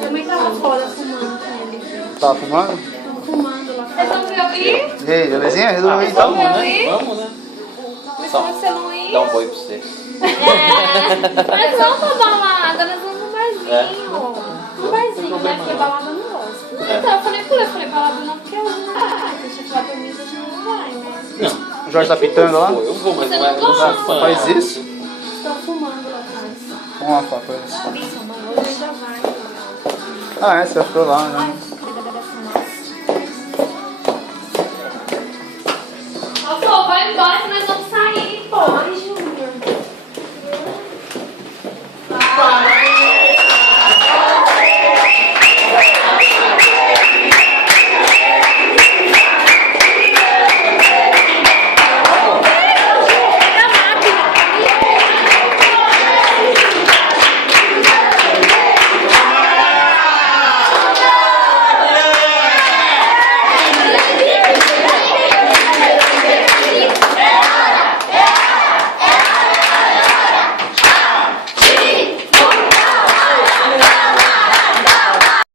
Também tava fora fumando com ele. Tava fumando? Fumando lá. Resolveu ir? E aí, belezinha? Resolveu então? Resolveu ir? Vamos, né? Mas se você não ir... Dá um boi pra você. Mas vamos pra balada, nós vamos no barzinho. No barzinho, né? Porque balada eu não gosto. Então, eu falei pra ele, balada não, porque eu não vai. Se você tiver permissão, a gente não vai, né? Não. O Jorge tá pitando lá? Pô, eu vou, mas Você não é não não sou gosta? fã. Faz isso? Estão fumando lá atrás. Vamos lá, papai. Nossa, mãe, hoje já vai. Ah, é, você ficou lá, né? Ai,